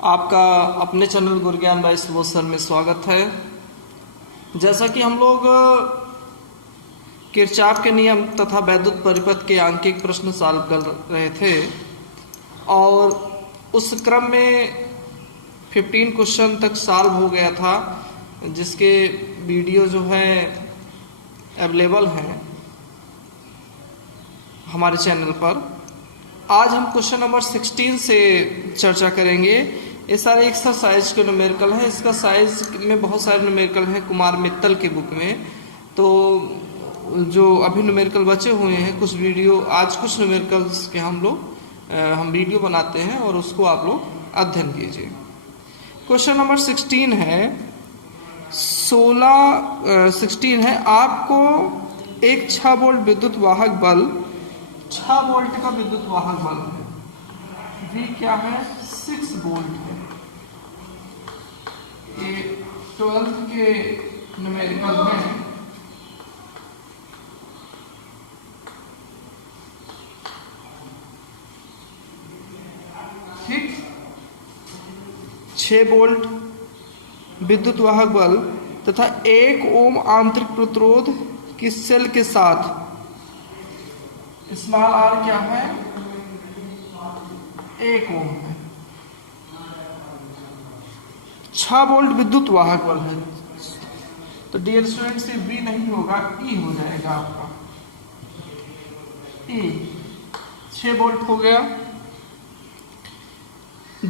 आपका अपने channel गुरज्ञान by Subodh sir में स्वागत है। जैसा कि हम लोग किरचॉफ के नियम तथा वैद्युत परिपथ के आंकिक प्रश्न सॉल्व कर रहे थे और उस क्रम में 15 क्वेश्चन तक सॉल्व हो गया था, जिसके वीडियो जो है अवेलेबल हैं हमारे चैनल पर। आज हम क्वेश्चन नंबर 16 से चर्चा करेंगे। ये सारे एक्सरसाइज के न्यूमेरिकल हैं। इसका साइज में बहुत सारे न्यूमेरिकल हैं कुमार मित्तल की बुक में। तो जो अभी न्यूमेरिकल बचे हुए हैं कुछ वीडियो, आज कुछ न्यूमेरिकल्स के हम वीडियो बनाते हैं और उसको आप लोग अध्ययन कीजिए। क्वेश्चन नंबर 16 है 16 है आपको एक 6 वोल्ट विद्युत वाहक बल, 6 वोल्ट का विद्युत वाहक बल है। V क्या है? 6 वोल्ट है। ये 12th के न्यूमेरिकल में ठीक 6 वोल्ट विद्युत वाहक बल तथा 1 ओम आंतरिक प्रतिरोध की सेल के साथ स्मॉल आर क्या है? 1 ओम है। 6 वोल्ट विद्युत वाहक बल है। तो डियर स्टूडेंट से V नहीं होगा, E हो जाएगा आपका। E 6 वोल्ट हो गया।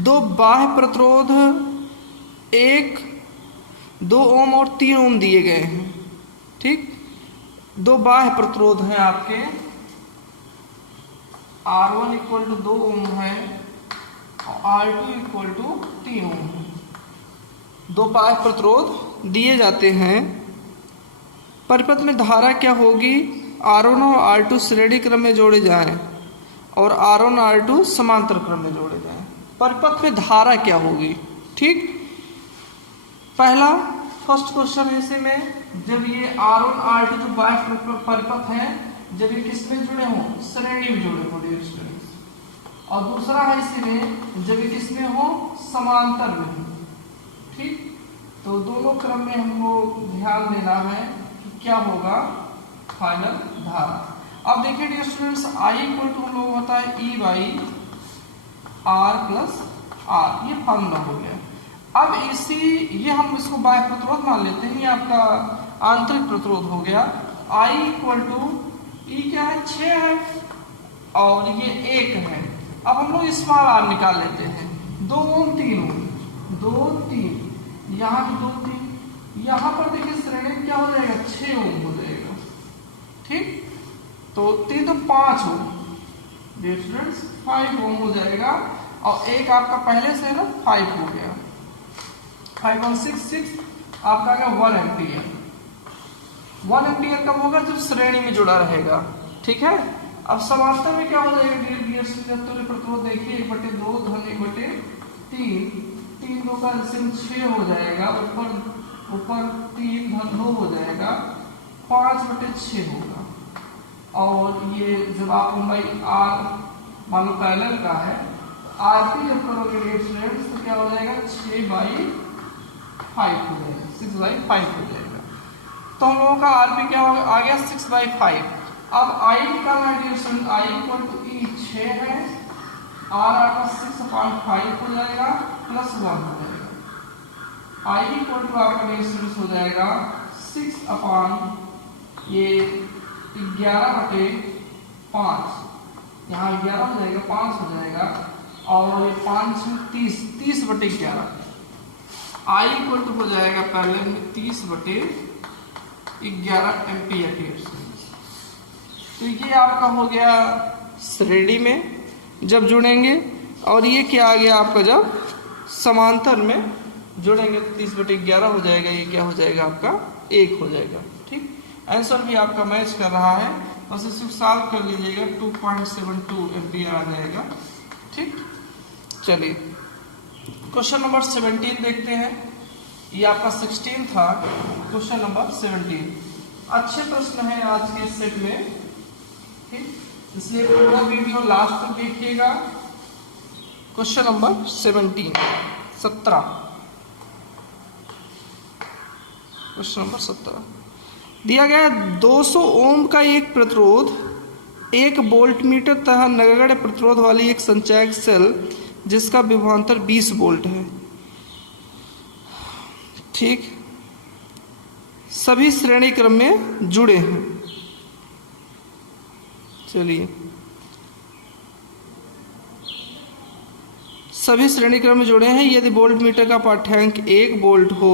2 बाह्य प्रतिरोध 2 ओम और 3 ओम दिए गए हैं। ठीक, 2 बाह्य प्रतिरोध हैं आपके। R1 इक्वल टू 2 ओम है और R2 इक्वल टू 3 ओम है। 2 बाह्य प्रतिरोध दिए जाते हैं। परिपथ में धारा क्या होगी? R1 और R2 श्रेणी क्रम में जोड़े जाएं और R1 और R2 समांतर क्रम में जोड़े जाएं। परिपथ में धारा क्या होगी? ठीक, पहला फर्स्ट क्वेश्चन ऐसे में, जब ये R1 R2 जो बाह्य परिपथ है, जब ये किस में जुड़े हो? श्रेणी में जुड़े हो डियर स्टूडेंट्स। और दूसरा है इसमें जब ये किस में हो? समांतर में हो। ठीक, तो दोनों क्रम में हमको ध्यान देना है कि क्या होगा फाइनल धारा। अब देखिए dear students, I equal to हम लोग होता है E by R plus R, ये फॉर्मूला हो गया। अब ये हम इसको बाह्य प्रतिरोध मान लेते हैं, ये आपका आंतरिक प्रतिरोध हो गया। I इक्वल टू E क्या है? 6 है और ये 1 है। अब हम लोग स्मॉल r निकाल लेते हैं। 2 ओम 3 ओम, 2 3, यहाँ भी 2 3, यहाँ पर देखिए श्रेणी में क्या हो जाएगा? 6 ओम हो जाएगा। ठीक, तो 3 तो 5 ओम, 5 ओम हो जाएगा। और एक आपका पहले से है ना 5 हो गया। 5 और 6 आपका आ गया 1 एम्पियर। 1 एम्पियर कब होगा? जब श्रेणी में जुड़ा रहेगा। ठीक है, अब समांतर में क्या हो जाएगा डियर स्टूडेंट? प्रतिरोध देखिए 1/2 धन 1/3, 3 2 का 6 हो जाएगा। ऊपर 3 धन 2 हो जाएगा, 5/6 होगा। और ये जब आप R मान लो पैरेलल का है, RP जब करोगे डियर स्टूडेंट्स तो क्या हो जाएगा? 6/5 हो जाएगा, 6/5 हो जाएगा। तो हम लोगों का RP क्या आ गया? 6/5। अब I निकालना है dear student. I equal to E 6 है, R आपका 6/5 हो जाएगा प्लस 1 हो जाएगा। I इक्वल टू आपका डियर स्टूडेंट हो जाएगा 6/11/5, यहाँ 11 हो जाएगा, 5 हो जाएगा और ये 5 30, 30/11। I इक्वल टू हो जाएगा पहले में 30/11 एम्पियर। तो ये आपका हो गया श्रेणी में जब जुड़ेंगे, और ये क्या आ गया आपका जब समांतर में जुड़ेंगे तो 30/11 हो जाएगा। ये क्या हो जाएगा आपका? 1 हो जाएगा। ठीक, आंसर भी आपका मैच कर रहा है, बस इसे सॉल्व कर लीजिएगा। 2.72 एम्पियर आ जाएगा। ठीक, चलिए क्वेश्चन नंबर 17 देखते हैं। ये आपका 16 था, क्वेश्चन नंबर 17 अच्छे प्रश्न है आज के सेट में। ठीक, इसलिए पूरा वीडियो लास्ट तक देखिएगा। क्वेश्चन नंबर 17 17, क्वेश्चन नंबर 17 दिया गया है 200 ओम का एक प्रतिरोध, एक वोल्ट मीटर तथा नगण्य प्रतिरोध वाली एक संचायक सेल जिसका विभवांतर 20 वोल्ट है। ठीक, सभी श्रेणी क्रम में जुड़े हैं। चलिए, सभी श्रेणी क्रम में जुड़े हैं। यदि वोल्ट मीटर का पाठ्यांक 1 वोल्ट हो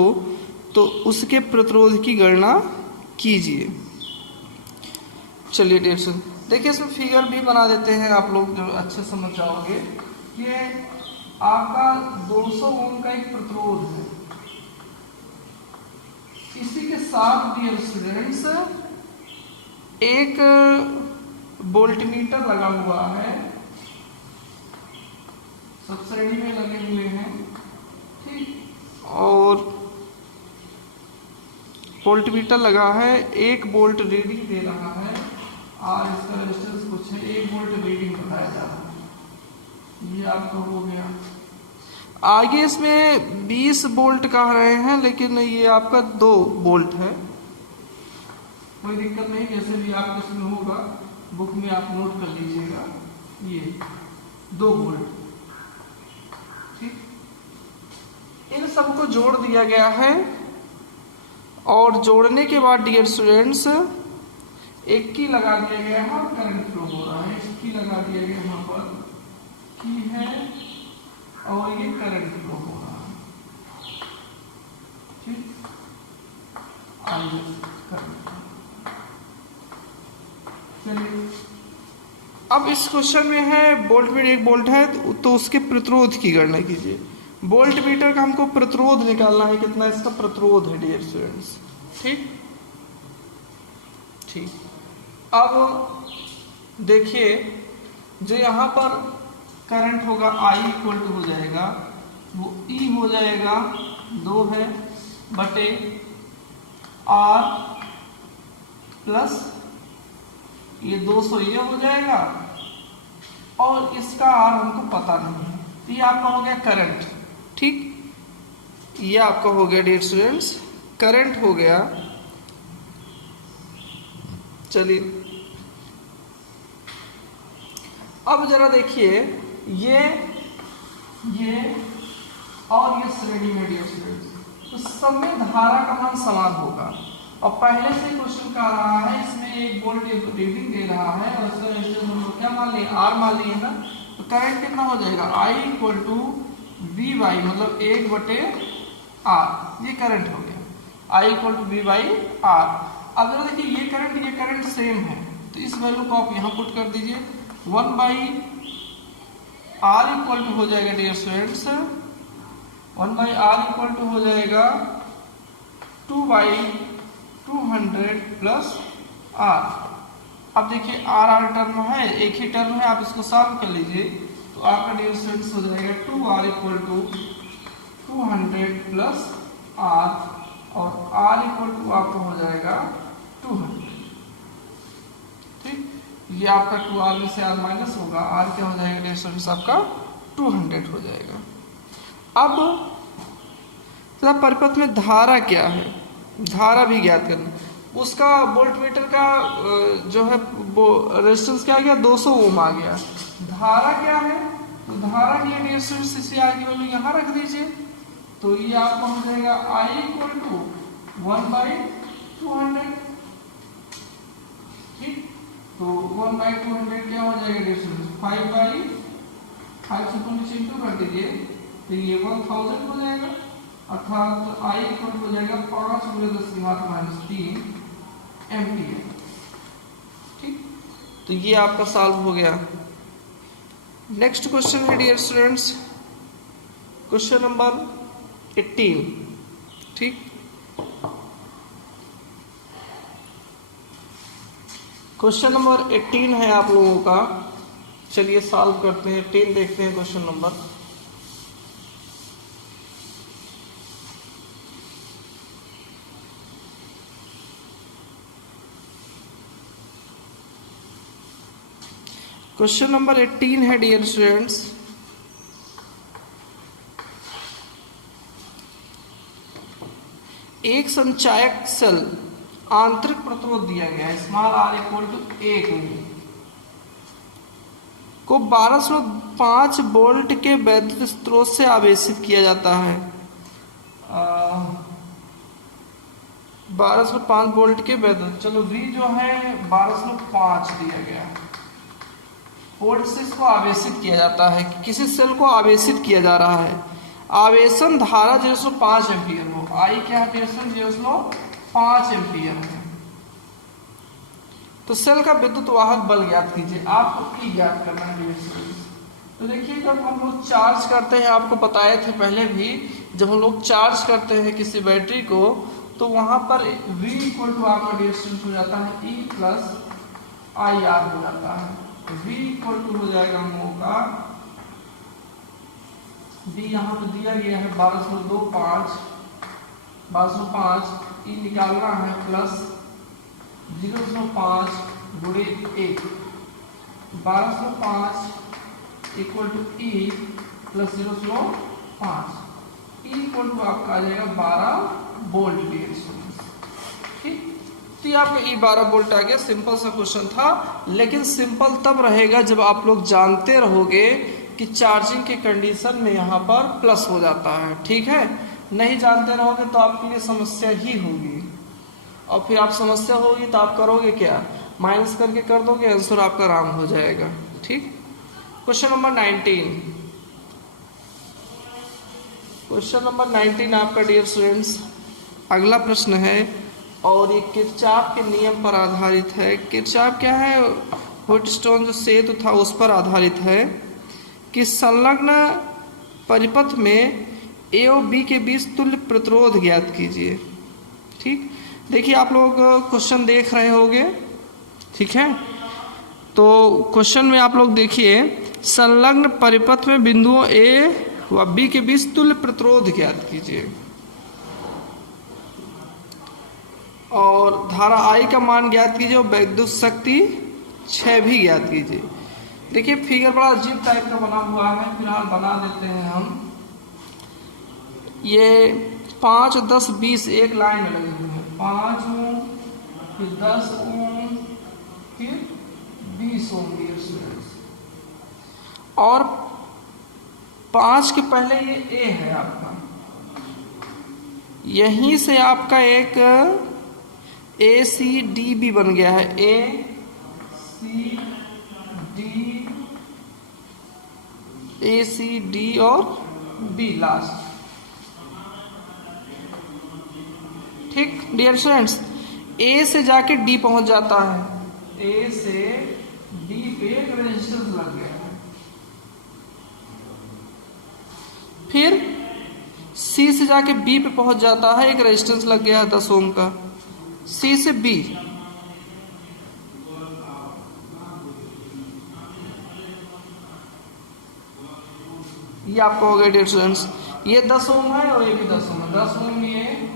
तो उसके प्रतिरोध की गणना कीजिए। चलिए डियर स्टूडेंट, देखिए इसमें फिगर भी बना देते हैं, आप लोग जो अच्छे समझ जाओगे। ये आपका 200 ओम का एक प्रतिरोध है। इसी के साथ डियर स्टूडेंट्स एक वोल्टमीटर लगा हुआ है, सब श्रेणी में लगे हुए हैं। ठीक, और वोल्टमीटर लगा है, 1 वोल्ट रीडिंग दे रहा है और इसका रेजिस्टेंस कुछ है, 1 वोल्ट रीडिंग बताया जा रहा है। ये आपका हो गया। आगे इसमें 20 वोल्ट कह रहे हैं, लेकिन ये आपका 2 वोल्ट है। कोई दिक्कत नहीं, जैसे भी आपके इसमें होगा बुक में आप नोट कर लीजिएगा। ये 2 वोल्ट। ठीक, इन सबको जोड़ दिया गया है और जोड़ने के बाद डियर स्टूडेंट्स एक की लगा दिया गया है और करंट फ्लो हो रहा है। एक की लगा दिया गया यहाँ पर की है और ये करंट फ्लो हो रहा है। ठीक, चलिए, अब इस क्वेश्चन में है वोल्ट मीटर 1 वोल्ट है तो उसके प्रतिरोध की गणना कीजिए। वोल्ट मीटर का हमको प्रतिरोध निकालना है, कितना इसका प्रतिरोध है डियर स्टूडेंट्स। ठीक ठीक, अब देखिए जो यहाँ पर करंट होगा I इक्वल टू हो जाएगा, वो E हो जाएगा 2 है बटे R प्लस ये 200 ये हो जाएगा और इसका R हमको पता नहीं है, तो ये आपका हो गया करंट। ठीक, ये आपका हो गया डियर स्टूडेंट्स करंट हो गया। चलिए, अब जरा देखिए ये और ये श्रेणी में डियर स्टूडेंट्स, तो सब में धारा का मान समान होगा। और पहले से क्वेश्चन का रहा है, इसमें 1 वोल्ट रीडिंग दे रहा है और इसमें क्या मान लिए, R मान लिए ना, तो करंट कितना हो जाएगा I equal to V by मतलब 1 बटे R, ये करंट हो गया I equal to V by R। अब जरा देखिए ये करंट सेम है, तो इस वैल्यू को आप यहाँ पुट कर दीजिए। 1 बाई R इक्वल टू हो जाएगा dear students, 1 by R equal to हो जाएगा 2 बाई 200 प्लस R। अब देखिए R टर्म है, एक ही टर्म है, आप इसको सॉल्व कर लीजिए तो आपका डियर स्टूडेंट्स हो जाएगा 2R equal to 200 plus R और R इक्वल टू आपको हो जाएगा 200। ठीक, ये आपका 2R में से R माइनस होगा, R क्या हो जाएगा डियर स्टूडेंट्स आपका 200 हो जाएगा। अब परिपथ में धारा क्या है, धारा भी ज्ञात करना। उसका वोल्टमीटर का जो है वो रेजिस्टेंस क्या आ गया 200 ओम आ गया। धारा क्या है, तो धारा की रेजिस्टेंस इसी आर की वैल्यू यहाँ रख दीजिए, तो ये आपको हो जाएगा I इक्वल टू 1/200। ठीक, तो 1/200 क्या हो जाएगा रेजिस्टेंस 5/5 से नीचे इंटू कर दीजिए, तो ये 1000 हो जाएगा, अर्थात I इक्वल हो जाएगा 5×10⁻³ एम्पियर। ठीक, तो ये आपका सॉल्व हो गया। नेक्स्ट क्वेश्चन है डियर स्टूडेंट्स क्वेश्चन नंबर 18। ठीक, क्वेश्चन नंबर 18 है आप लोगों का। चलिए सॉल्व करते हैं, 18 देखते हैं क्वेश्चन नंबर। क्वेश्चन नंबर 18 है डियर स्टूडेंट्स, एक संचायक सेल आंतरिक प्रतिरोध दिया गया है स्मॉल r इक्वल टू 1 ओम को 12.5 वोल्ट के वैद्युत स्रोत से आवेशित किया जाता है। 12.5 वोल्ट के वैद्युत, चलो V जो है 12.5 दिया गया वोल्ट से इसको आवेशित किया जाता है। किसी सेल को आवेशित किया जा रहा है, आवेशन धारा 0.5 एम्पियर हो, आई क्या है 0.5 एम्पियर है। तो सेल का विद्युत वाहक बल ज्ञात कीजिए, आपको ई ज्ञात करना है। तो देखिए जब हम लोग चार्ज करते हैं, आपको बताए थे पहले भी, जब हम लोग चार्ज करते हैं किसी बैटरी को तो वहां पर V इक्वल टू आपका डिस्टेंस हो जाता है E प्लस आई आर हो जाता है। V इक्वल टू हो जाएगा हम लोगों का D यहाँ पे दिया गया है 12.5 ई निकालना है प्लस 0.5 गुणे 1 12.5 equal to E plus 0.5 E equal to आपका आ जाएगा 12 वोल्ट ठीक। तो ये आपका E 12 वोल्ट आ गया। सिंपल सा क्वेश्चन था, लेकिन सिंपल तब रहेगा जब आप लोग जानते रहोगे कि चार्जिंग के कंडीशन में यहाँ पर प्लस हो जाता है, ठीक है। नहीं जानते रहोगे तो आपके लिए समस्या ही होगी, और फिर आप समस्या होगी तो आप करोगे क्या, माइनस करके कर दोगे, आंसर आपका राम हो जाएगा, ठीक। क्वेश्चन नंबर 19, क्वेश्चन नंबर 19 आपका डियर स्टूडेंट्स अगला प्रश्न है, और ये किरचॉफ के नियम पर आधारित है। किरचॉफ क्या है, व्हीटस्टोन जो सेतु था उस पर आधारित है कि संलग्न परिपथ में ए और बी के बीच तुल्य प्रतिरोध ज्ञात कीजिए, ठीक। देखिए आप लोग क्वेश्चन देख रहे होंगे, ठीक है। तो क्वेश्चन में आप लोग देखिए, संलग्न परिपथ में बिंदुओं ए व बी के बीच तुल्य प्रतिरोध ज्ञात कीजिए और धारा I का मान ज्ञात कीजिए और विद्युत शक्ति 6 भी ज्ञात कीजिए। देखिए फिगर बड़ा अजीब टाइप का बना हुआ है, फिलहाल बना देते हैं हम। ये 5, 10, 20 एक लाइन में लगे हुए हैं, 5 ओम, फिर 10 ओम, फिर 20 ओम और 5 के पहले ये ए है आपका, यहीं से आपका एक ए सी डी भी बन गया है, ए सी डी और बी लास्ट, ठीक डियर स्टूडेंट्स। ए से जाके डी पहुंच जाता है, ए से डी पे एक रेजिस्टेंस लग गया है, फिर सी से जाके बी पे पहुंच जाता है, एक रेजिस्टेंस लग गया है 10 ओम का, सी से बी, ये आपको हो गया डियर स्टूडेंट्स। ये 10 ओम है और ये भी 10 ओम है, 10 ओम ये,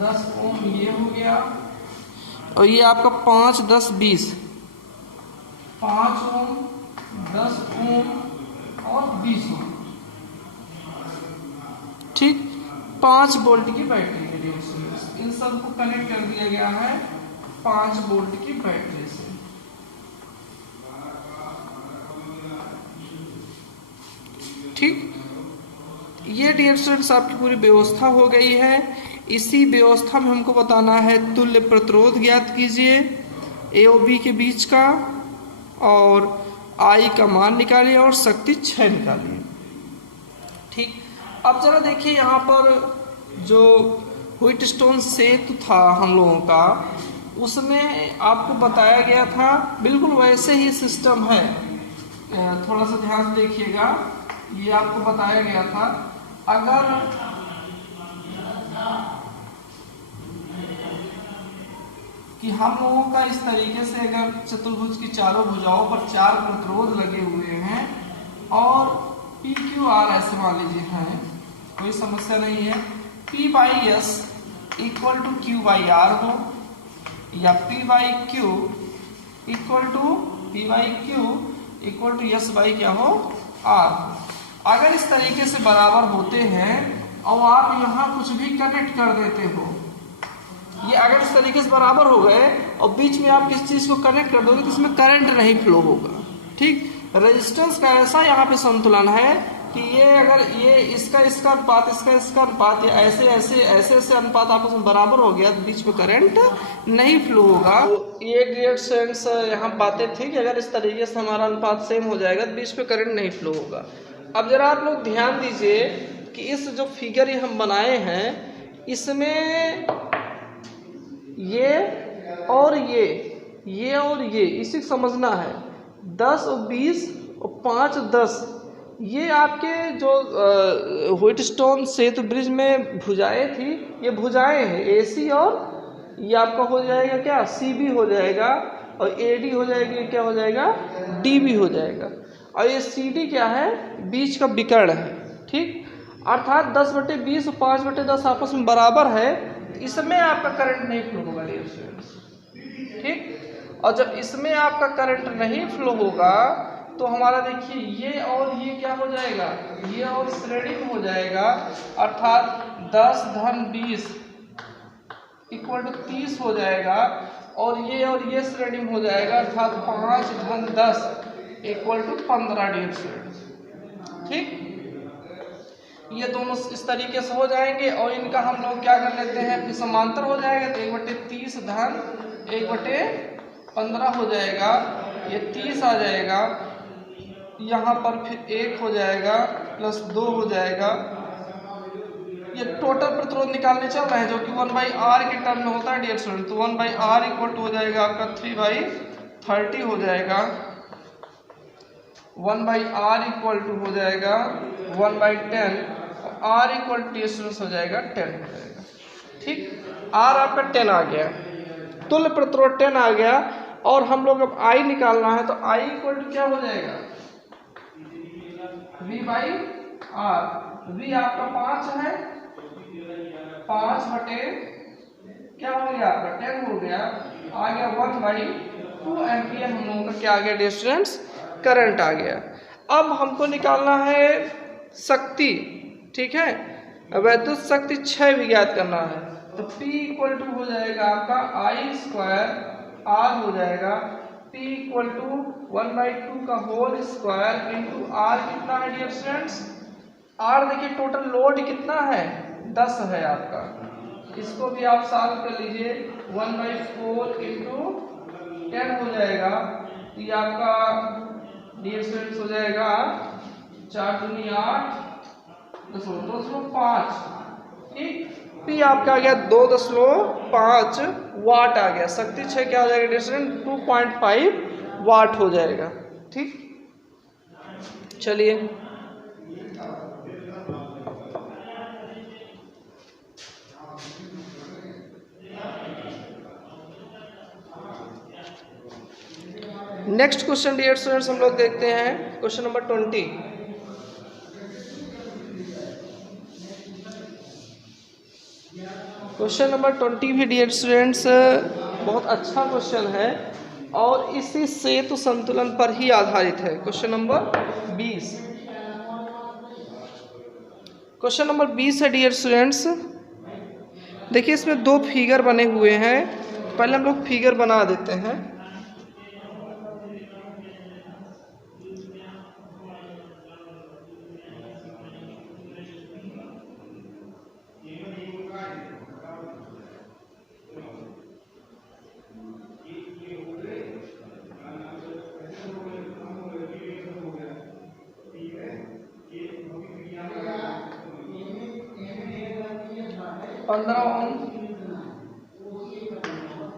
10 ओम ये हो गया, और ये आपका 5, 10, 20, 5 ओम, 10 ओम और 20 ओम, ठीक। 5 वोल्ट की बैटरी है डियर स्टूडेंट्स, इन सबको कनेक्ट कर दिया गया है 5 वोल्ट की बैटरी से, ठीक। ये डियर स्टूडेंट्स आपकी पूरी व्यवस्था हो गई है। इसी व्यवस्था में हमको बताना है तुल्य प्रतिरोध ज्ञात कीजिए ए और बी के बीच का, और आई का मान निकालिए और शक्ति 6 निकालिए, ठीक। अब जरा देखिए यहाँ पर जो व्हीटस्टोन सेतु था हम लोगों का, उसमें आपको बताया गया था बिल्कुल वैसे ही सिस्टम है, थोड़ा सा ध्यान देखिएगा। ये आपको बताया गया था, अगर कि हम लोगों का इस तरीके से अगर चतुर्भुज की चारों भुजाओं पर 4 प्रतिरोध लगे हुए हैं और पी क्यू आर ऐसे मान लीजिए हैं, कोई समस्या नहीं है, P by S equal to Q by R हो, या P by Q equal to S by क्या हो आर। अगर इस तरीके से बराबर होते हैं और आप यहाँ कुछ भी कनेक्ट कर देते हो, ये अगर इस तरीके से बराबर हो गए और बीच में आप किसी चीज़ को कनेक्ट कर दोगे तो इसमें करंट नहीं फ्लो होगा। ठीक, रेजिस्टेंस का ऐसा यहाँ पे संतुलन है कि ये अगर ये इसका अनुपात इसका अनुपात, या ऐसे अनुपात आपस में बराबर हो गया तो बीच में करंट नहीं फ्लो होगा। तो ये डियर स्टूडेंट्स यहाँ बातें थी कि अगर इस तरीके से हमारा अनुपात सेम हो जाएगा तो बीच में करंट नहीं फ्लो होगा। अब जरा आप लोग ध्यान दीजिए कि इस जो फिगर ये हम बनाए हैं इसमें ये और ये इसी को समझना है। 10 और 20 और 5 10 ये आपके जो व्हीटस्टोन सेतु ब्रिज में भुजाएं थी, ये भुजाएं हैं AC, और ये आपका हो जाएगा क्या CB हो जाएगा, और AD हो जाएगी, क्या हो जाएगा DB हो जाएगा, और ये CD क्या है बीच का विकर्ण है। ठीक, अर्थात 10/20 और 5/10 आपस में बराबर है, इसमें आपका करंट नहीं फ्लो होगा डियर स्टूडेंट्स। ठीक, और जब इसमें आपका करंट नहीं फ्लो होगा तो हमारा देखिए ये और ये क्या हो जाएगा, ये और श्रेणी में हो जाएगा, अर्थात 10-20 = 30 हो जाएगा, और ये श्रेणी में हो जाएगा, अर्थात 5-10 = 15 डियर स्टूडेंट्स। ठीक, ये दोनों इस तरीके से हो जाएंगे, और इनका हम लोग क्या कर लेते हैं, फिर समांतर हो जाएगा तो 1/30 धन 1/15 हो जाएगा, ये 30 आ जाएगा, यहाँ पर फिर 1 हो जाएगा प्लस 2 हो जाएगा। ये टोटल प्रतिरोध निकालने चल रहे हैं जो कि 1/R के टर्म में होता है डियर स्टूडेंट। तो 1/R = हो जाएगा आपका 3/30 हो जाएगा, 1/R = हो जाएगा 1/10, R = हो जाएगा 10 हो जाएगा। ठीक, R आपका 10 आ गया, तुल्य प्रतिरोध 10 आ गया, और हम लोग अब I निकालना है तो I = क्या हो जाएगा V/R। V आपका 5 है, 5 बटे क्या हो गया आपका 10 हो गया, आ गया 1/2 एम्पियर हम लोगों का क्या आ गया डियर स्टूडेंट्स, करंट आ गया। अब हमको निकालना है शक्ति। ठीक है, वैद्युत शक्ति क्षय भी ज्ञात करना है, तो P = हो जाएगा आपका I² R हो जाएगा, P = 1/2 का होल स्क्वायर इंटू R कितना है डियर स्टूडेंट्स, R देखिए टोटल लोड कितना है 10 है आपका, इसको भी आप सॉल्व कर लीजिए, 1/4 × 10 हो जाएगा, ये आपका डियर स्टूडेंट्स हो जाएगा 4 दूनी 8 2.5। ठीक, P आपका आ गया 2.5 वाट आ गया, शक्ति क्षय क्या हो जाएगा डियर स्टूडेंट 2.5 वाट हो जाएगा। ठीक, चलिए नेक्स्ट क्वेश्चन डियर स्टूडेंट्स हम लोग देखते हैं, क्वेश्चन नंबर 20। क्वेश्चन नंबर 20 भी डियर स्टूडेंट्स बहुत अच्छा क्वेश्चन है और इसी सेतु संतुलन पर ही आधारित है। क्वेश्चन नंबर 20, क्वेश्चन नंबर 20 है डियर स्टूडेंट्स। देखिए इसमें दो फिगर बने हुए हैं, पहले हम लोग फिगर बना देते हैं।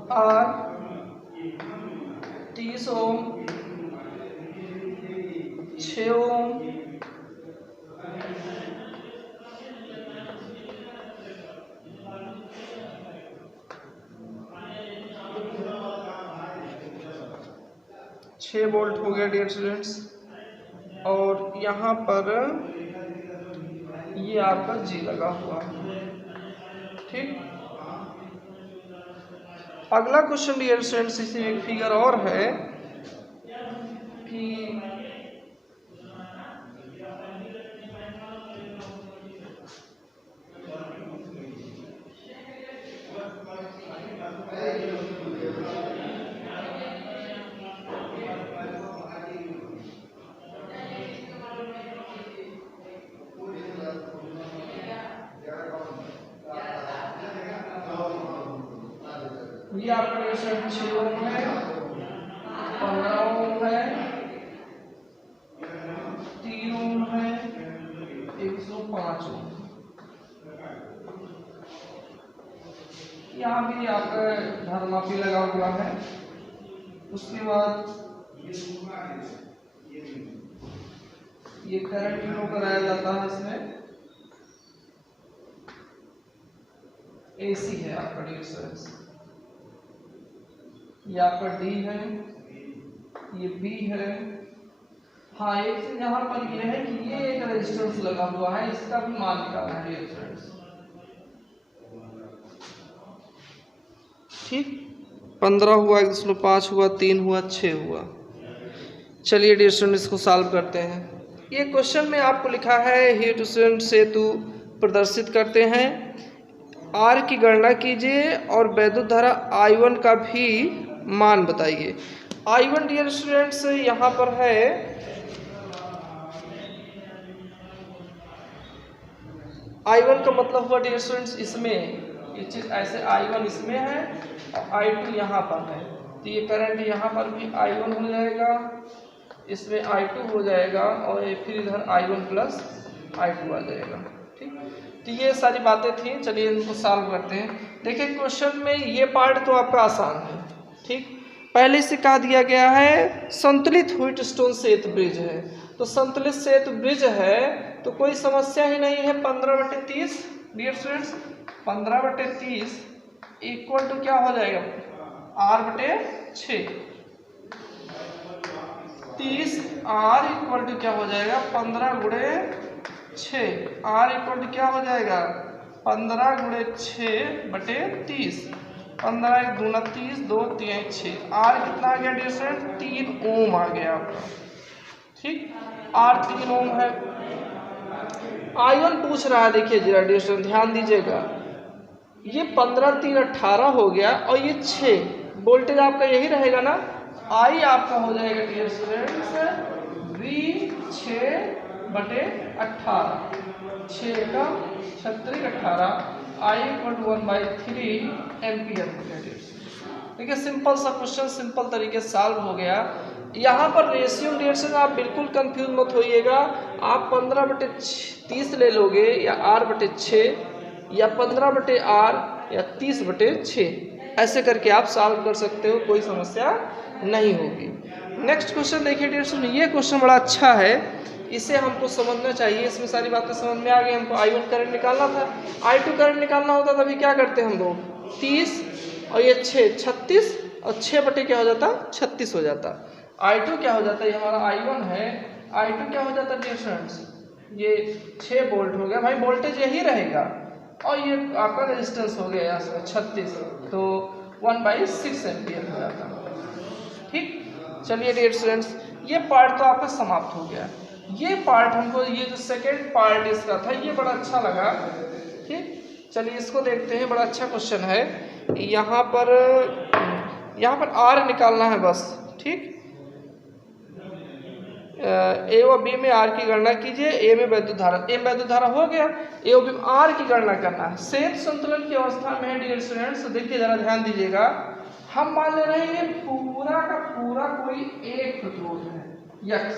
R 30 ओम, 6 ओम, 6 वोल्ट हो गया डियर स्टूडेंट्स। और यहाँ पर ये आपका G लगा हुआ है। ठीक, अगला क्वेश्चन डियर स्टूडेंट्स, इसमें एक फिगर और है कि ये आपका रेजिस्टेंस 6 ओम है, 15 ओम है, 3 ओम है, 105 ओम। यहाँ भी आपका धर्मापी लगा हुआ है। उसके बाद ये करंट फ्लो कराया जाता है, इसमें AC है आपका रेजिस्टेंस। ये आपका D है, ये B है। हाँ, एक चीज यहाँ पर ये है कि ये एक रेजिस्टेंस लगा हुआ है, इसका भी मान निकालना है रेजिस्टेंस। ठीक, 15 हुआ, 1.5 हुआ, 3 हुआ, 6 हुआ। चलिए डियर स्टूडेंट इसको सॉल्व करते हैं। ये क्वेश्चन में आपको लिखा है हीट स्टूडेंट सेतु प्रदर्शित करते हैं, आर की गणना कीजिए और वैद्युत धारा I1 का भी मान बताइए। I1 डियर स्टूडेंट्स यहाँ पर है I1 का मतलब हुआ डियर स्टूडेंट्स इसमें ये चीज ऐसे I1 इसमें है और I2 यहाँ पर है, तो ये करंट यहाँ पर भी I1 हो जाएगा, इसमें I2 हो जाएगा और फिर इधर I1 प्लस I2 आ जाएगा। ठीक, तो ये सारी बातें थी। चलिए इनको सॉल्व करते हैं। देखिए क्वेश्चन में ये पार्ट तो आपका आसान है। ठीक, पहले से कहा दिया गया है संतुलित व्हीटस्टोन सेतु ब्रिज है, तो संतुलित सेतु ब्रिज है तो कोई समस्या ही नहीं है। 15/30 डियर स्टूडेंट्स, 15/30 इक्वल टू क्या हो जाएगा, R/6। 30 R इक्वल टू क्या हो जाएगा, 15×6। R इक्वल टू क्या हो जाएगा, 15×6/30। 15 × 2 = 30, 2 × 3 = 6। R कितना आ गया डियर स्टूडेंट, 3 ओम आ गया आपका। ठीक, R 3 ओम है। I1 पूछ रहा है, देखिए जरा डियर स्टूडेंट ध्यान दीजिएगा, ये 15 3 18 हो गया और ये 6 वोल्टेज आपका यही रहेगा ना। I आपका हो जाएगा डियर स्टूडेंट्स V 6/18, 6 का 36 18, I = 1/3 एम्पियर हो गया। देखिए सिंपल सा क्वेश्चन सिंपल तरीके से सॉल्व हो गया। यहाँ पर रेशियो डियर स्टूडेंट आप बिल्कुल कंफ्यूज मत होइएगा, आप 15/30 ले लोगे या R/6 या 15/R या 30/6, ऐसे करके आप सॉल्व कर सकते हो, कोई समस्या नहीं होगी। नेक्स्ट क्वेश्चन देखिए डियर स्टूडेंट, ये क्वेश्चन बड़ा अच्छा है, इसे हमको समझना चाहिए। इसमें सारी बातें समझ में आ गई। हमको I1 करंट निकालना था, I2 करंट निकालना होता तभी क्या करते हैं हम लोग, 30 और ये 6 36 और 6 क्या हो जाता, 36 हो जाता। I2 क्या हो जाता है, ये हमारा I1 है, I2 क्या हो जाता है डियर स्टूडेंट्स, ये 6 वोल्ट हो गया, भाई वोल्टेज यही रहेगा और ये आपका रेजिस्टेंस हो गया 36, तो 1/6 एम्पियर हो जाता। ठीक, चलिए डियर स्टूडेंट्स ये पार्ट तो आपका समाप्त हो गया। ये पार्ट हमको, ये जो सेकेंड पार्ट इसका था, ये बड़ा अच्छा लगा। ठीक, चलिए इसको देखते हैं, बड़ा अच्छा क्वेश्चन है। यहाँ पर R निकालना है बस। ठीक, ए व बी में R की गणना कीजिए। ए में वैद्युत धारा, ए वैद्युत धारा हो गया, ए व बी में R की गणना करना है। सेतु संतुलन की अवस्था में है डियर स्टूडेंट्स, देखिए जरा ध्यान दीजिएगा, हम मान ले रहे हैं पूरा का पूरा कोई एक प्रतिरोध है यक्स।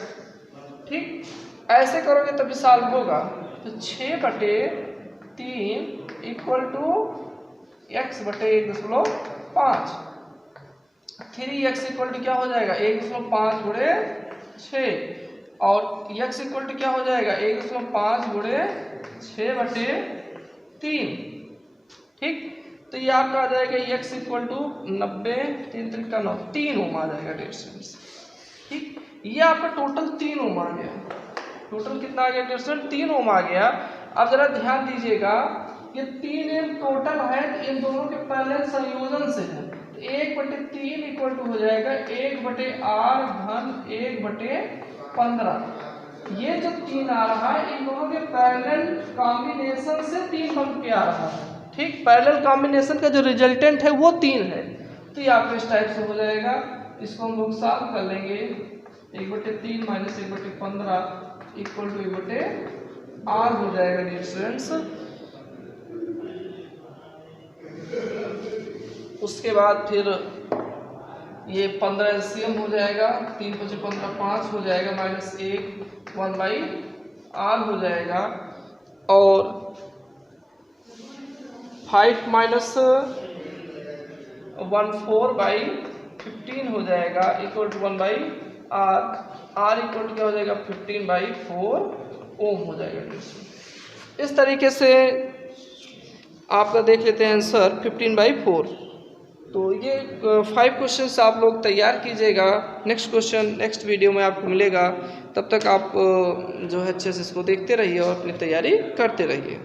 ठीक, ऐसे करोगे तभी सॉल्व होगा। तो 6/3 equal to x/1.5, 3x equal to क्या हो जाएगा, 1.5×6 और x इक्वल टू क्या हो जाएगा, 1.5×6/3। ठीक, तो ये आपका आ जाएगा x इक्वल टू 90, 3 × 9, 3 ओम आ जाएगा डिस्टेंस। ठीक, ये आपका टोटल 3 ओम आ गया। टोटल कितना आ गया डिस्टेंस, 3 ओम आ गया। अब जरा ध्यान दीजिएगा, ये 3 ओम टोटल है, इन दोनों के पैरेलल संयोजन से है, तो 1/3 इक्वल टू हो जाएगा 1/R/1/15। ये जो 3 आ रहा है, इन दोनों के पैरेलल कॉम्बिनेशन से 3 बन के आ रहा है। ठीक, पैरेलल कॉम्बिनेशन का जो रिजल्टेंट है वो 3 है, तो ये आपको इस टाइप से हो जाएगा। इसको हम लोग सॉल्व कर लेंगे, 1/3 - 1/15 इक्वल टू 1/R हो जाएगा डियर स्टूडेंट्स। उसके बाद फिर ये 15 LCM हो जाएगा, 3 × 5 = 5 हो जाएगा, -1 1/r हो जाएगा, और 5 - 1 4/15 हो जाएगा = 1/r। r इक्वल क्या हो जाएगा 15/4 ओम हो जाएगा। इस तरीके से आपका देख लेते हैं आंसर 15/4। तो ये 5 क्वेश्चंस आप लोग तैयार कीजिएगा। नेक्स्ट क्वेश्चन नेक्स्ट वीडियो में आपको मिलेगा। तब तक आप जो है अच्छे से इसको देखते रहिए और अपनी तैयारी करते रहिए।